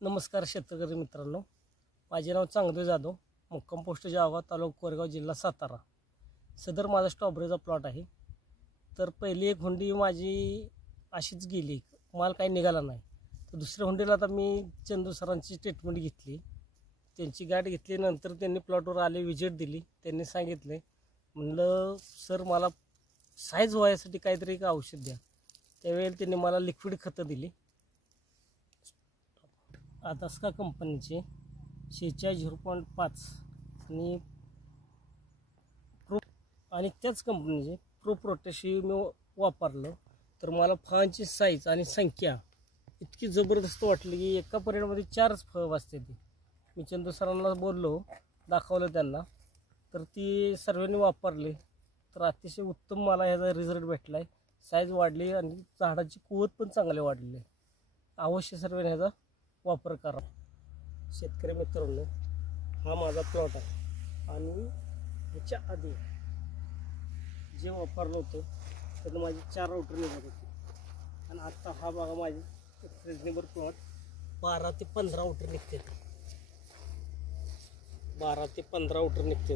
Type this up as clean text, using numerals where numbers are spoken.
नमस्कार शेतकरी मित्रांनो, माझे नाव चांगदेव जाधव, मुक्काम पोस्ट जावा, तालुका कोरेगाव, जिल्हा सातारा. सदर माझा स्ट्रॉबेरीचा प्लॉट आहे. तर पहिली एक हुंडी माझी अशीच गेली, माल काही निघाला नाही. तर दुसऱ्या हुंडीला आता मी चंदू सरांची ट्रीटमेंट घेतली, त्यांची गाठ घेतली. नंतर त्यांनी प्लॉटवर आले, विजिट दिली. त्यांनी सांगितले, म्हणलं सर मला साईज व्हायसाठी काहीतरी एक औषध द्या. त्यावेळेला त्यांनी मला लिक्विड खतं दिली. आदास्का कंपनीचे 46.05 आणि त्याच कंपनीचे प्रो प्रोटेशिव्ह मी वापरलं. तर मला फळांची साईज आणि संख्या इतकी जबरदस्त वाटली की एका पिरियडमध्ये 4च फळं वाजते. ती मी चंदू सरांना बोललो, दाखवलं त्यांना. तर ती सर्वांनी वापरले. तर अतिशय उत्तम मला ह्याचा रिझल्ट भेटला आहे. साईज वाढली आणि झाडाची कुवत पण चांगली वाढलेली आहे. अवश्य सर्वांनी ह्याचा वापर करा. शेतकरी मित्रांनो, हा माझा प्लॉट आहे आणि ह्याच्या आधी जे वापरलं होतं त्यानं माझी 4 राउटर निघत होती. आणि आत्ता हा बघा माझी रिजनेबल प्लॉट 12 ते 15 राउटर निघते. 12 ते 15 राउटर निघते.